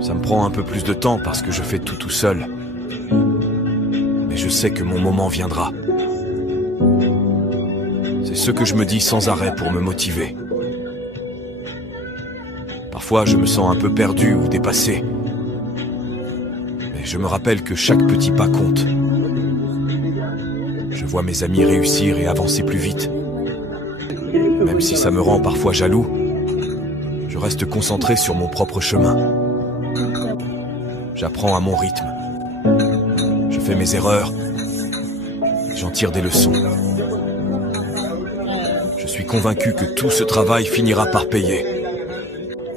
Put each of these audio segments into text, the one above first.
Ça me prend un peu plus de temps parce que je fais tout seul. Mais je sais que mon moment viendra. C'est ce que je me dis sans arrêt pour me motiver. Parfois, je me sens un peu perdu ou dépassé. Mais je me rappelle que chaque petit pas compte. Je vois mes amis réussir et avancer plus vite. Même si ça me rend parfois jaloux, je reste concentré sur mon propre chemin. J'apprends à mon rythme. Je fais mes erreurs. J'en tire des leçons. Je suis convaincu que tout ce travail finira par payer.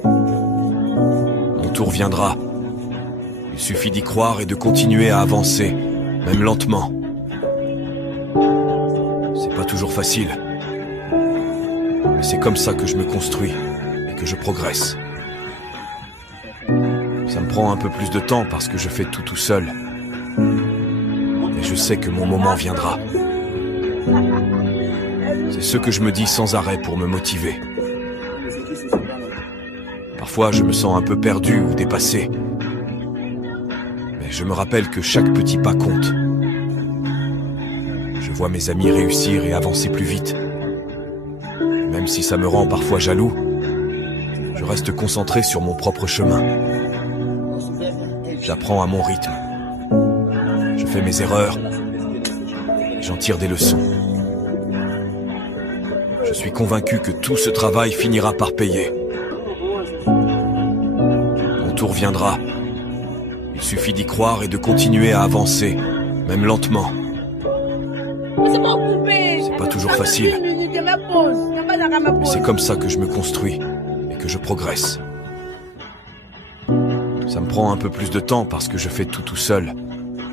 Mon tour viendra. Il suffit d'y croire et de continuer à avancer, même lentement. C'est pas toujours facile. Mais c'est comme ça que je me construis et que je progresse. Ça me prend un peu plus de temps parce que je fais tout seul. Mais je sais que mon moment viendra. C'est ce que je me dis sans arrêt pour me motiver. Parfois, je me sens un peu perdu ou dépassé. Mais je me rappelle que chaque petit pas compte. Je vois mes amis réussir et avancer plus vite. Même si ça me rend parfois jaloux, je reste concentré sur mon propre chemin. J'apprends à mon rythme. Je fais mes erreurs. J'en tire des leçons. Je suis convaincu que tout ce travail finira par payer. Mon tour viendra. Il suffit d'y croire et de continuer à avancer, même lentement. C'est pas toujours facile. Mais c'est comme ça que je me construis et que je progresse. Ça me prend un peu plus de temps parce que je fais tout seul.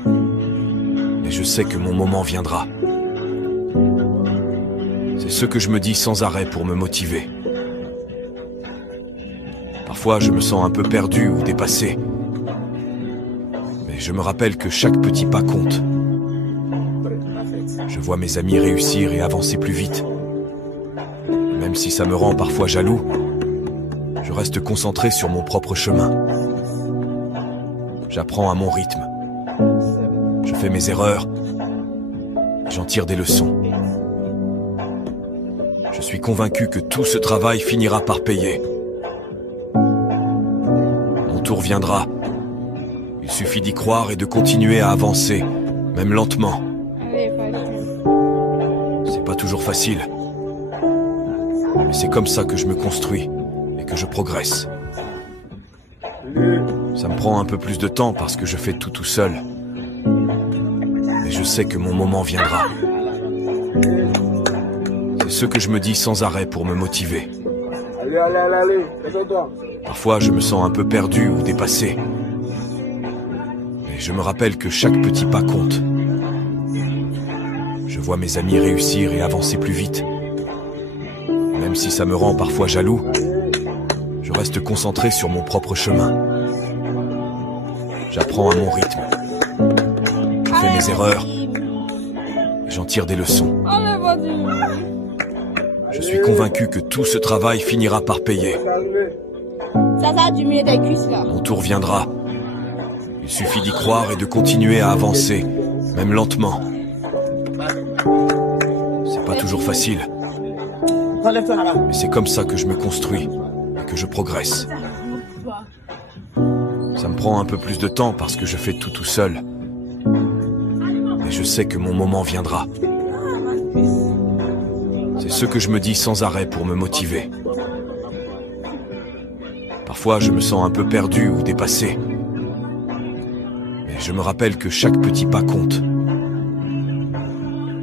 Mais je sais que mon moment viendra. C'est ce que je me dis sans arrêt pour me motiver. Parfois, je me sens un peu perdu ou dépassé. Mais je me rappelle que chaque petit pas compte. Je vois mes amis réussir et avancer plus vite. Même si ça me rend parfois jaloux, je reste concentré sur mon propre chemin. J'apprends à mon rythme. Je fais mes erreurs. J'en tire des leçons. Je suis convaincu que tout ce travail finira par payer. Mon tour viendra. Il suffit d'y croire et de continuer à avancer, même lentement. C'est pas toujours facile. Mais c'est comme ça que je me construis et que je progresse. Ça me prend un peu plus de temps parce que je fais tout seul. Mais je sais que mon moment viendra. C'est ce que je me dis sans arrêt pour me motiver. Parfois, je me sens un peu perdu ou dépassé. Mais je me rappelle que chaque petit pas compte. Je vois mes amis réussir et avancer plus vite. Même si ça me rend parfois jaloux, je reste concentré sur mon propre chemin. J'apprends à mon rythme. Je fais mes erreurs. J'en tire des leçons. Je suis convaincu que tout ce travail finira par payer. Mon tour viendra. Il suffit d'y croire et de continuer à avancer, même lentement. C'est pas toujours facile. Mais c'est comme ça que je me construis et que je progresse. Ça me prend un peu plus de temps parce que je fais tout seul. Mais je sais que mon moment viendra. C'est ce que je me dis sans arrêt pour me motiver. Parfois, je me sens un peu perdu ou dépassé. Mais je me rappelle que chaque petit pas compte.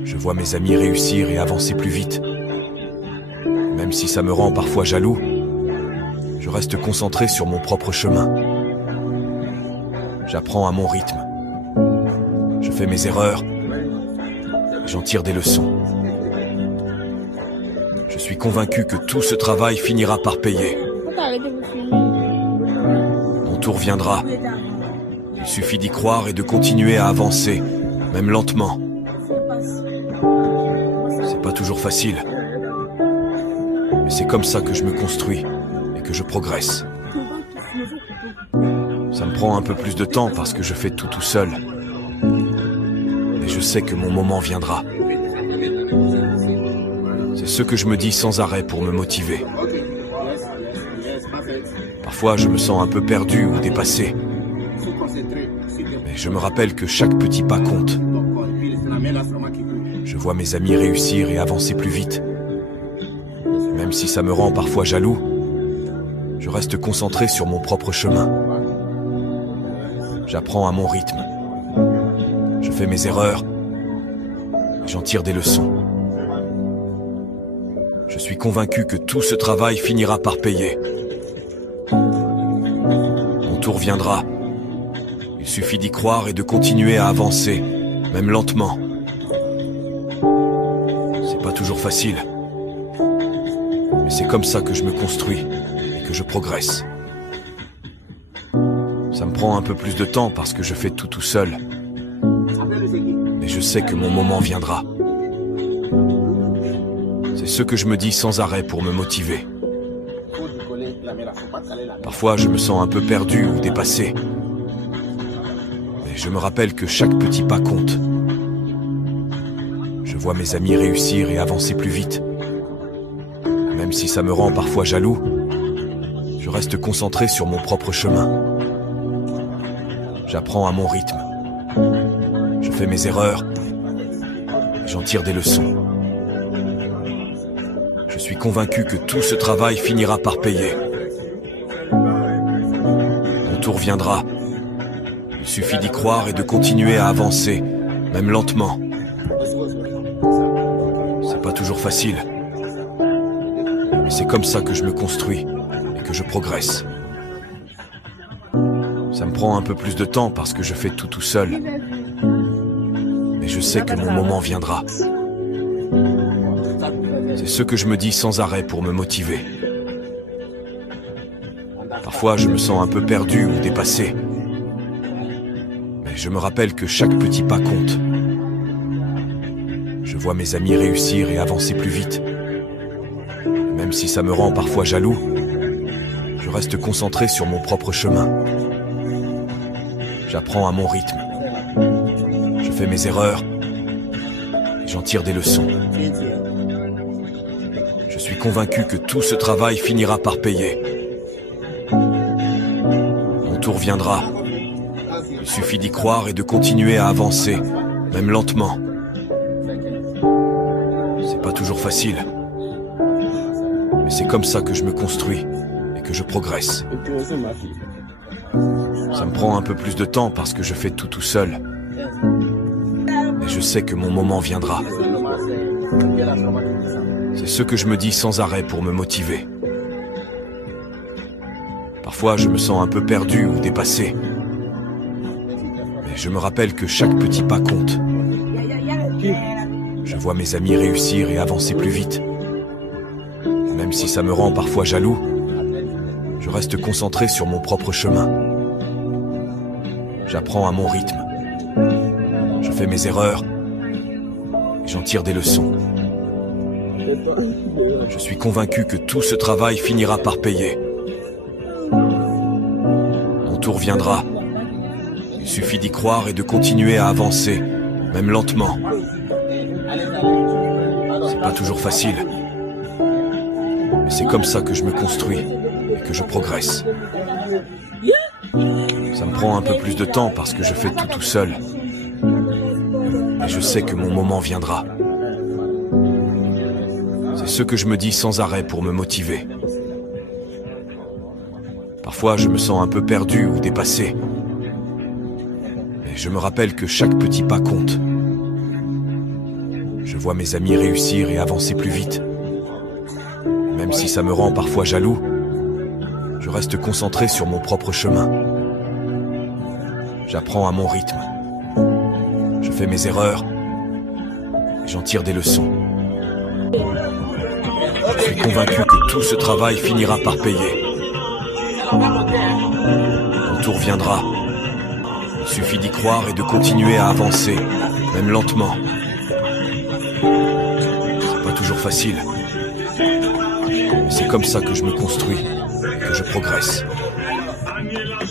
Je vois mes amis réussir et avancer plus vite. Même si ça me rend parfois jaloux, je reste concentré sur mon propre chemin. J'apprends à mon rythme. Je fais mes erreurs. J'en tire des leçons. Je suis convaincu que tout ce travail finira par payer. Mon tour viendra. Il suffit d'y croire et de continuer à avancer, même lentement. C'est pas toujours facile. Mais c'est comme ça que je me construis et que je progresse. Ça me prend un peu plus de temps parce que je fais tout seul. Mais je sais que mon moment viendra. C'est ce que je me dis sans arrêt pour me motiver. Parfois, je me sens un peu perdu ou dépassé. Mais je me rappelle que chaque petit pas compte. Je vois mes amis réussir et avancer plus vite. Même si ça me rend parfois jaloux, je reste concentré sur mon propre chemin. J'apprends à mon rythme. Je fais mes erreurs. J'en tire des leçons. Je suis convaincu que tout ce travail finira par payer. Mon tour viendra. Il suffit d'y croire et de continuer à avancer, même lentement. C'est pas toujours facile. Mais c'est comme ça que je me construis et que je progresse. Ça me prend un peu plus de temps parce que je fais tout seul. Mais je sais que mon moment viendra. C'est ce que je me dis sans arrêt pour me motiver. Parfois, je me sens un peu perdu ou dépassé. Mais je me rappelle que chaque petit pas compte. Je vois mes amis réussir et avancer plus vite. Même si ça me rend parfois jaloux, je reste concentré sur mon propre chemin. J'apprends à mon rythme. Je fais mes erreurs. J'en tire des leçons. Je suis convaincu que tout ce travail finira par payer. Mon tour viendra. Il suffit d'y croire et de continuer à avancer, même lentement. C'est pas toujours facile. Mais c'est comme ça que je me construis et que je progresse. Ça me prend un peu plus de temps parce que je fais tout seul. Mais je sais que mon moment viendra. C'est ce que je me dis sans arrêt pour me motiver. Parfois, je me sens un peu perdu ou dépassé. Mais je me rappelle que chaque petit pas compte. Je vois mes amis réussir et avancer plus vite. Même si ça me rend parfois jaloux, je reste concentré sur mon propre chemin. J'apprends à mon rythme. Je fais mes erreurs. J'en tire des leçons. Je suis convaincu que tout ce travail finira par payer. Mon tour viendra. Il suffit d'y croire et de continuer à avancer, même lentement. C'est pas toujours facile. Mais c'est comme ça que je me construis et que je progresse. Ça me prend un peu plus de temps parce que je fais tout seul. Mais je sais que mon moment viendra. C'est ce que je me dis sans arrêt pour me motiver. Parfois, je me sens un peu perdu ou dépassé. Mais je me rappelle que chaque petit pas compte. Je vois mes amis réussir et avancer plus vite. Même si ça me rend parfois jaloux, je reste concentré sur mon propre chemin. J'apprends à mon rythme. Je fais mes erreurs. Et j'en tire des leçons. Je suis convaincu que tout ce travail finira par payer. Mon tour viendra. Il suffit d'y croire et de continuer à avancer, même lentement. C'est pas toujours facile. Mais c'est comme ça que je me construis et que je progresse. Ça me prend un peu plus de temps parce que je fais tout seul. Mais je sais que mon moment viendra. C'est ce que je me dis sans arrêt pour me motiver. Parfois, je me sens un peu perdu ou dépassé. Mais je me rappelle que chaque petit pas compte. Je vois mes amis réussir et avancer plus vite. Même si ça me rend parfois jaloux, je reste concentré sur mon propre chemin. J'apprends à mon rythme. Je fais mes erreurs. Et j'en tire des leçons. Je suis convaincu que tout ce travail finira par payer. Mon tour viendra. Il suffit d'y croire et de continuer à avancer, même lentement. C'est pas toujours facile. Mais c'est comme ça que je me construis et que je progresse.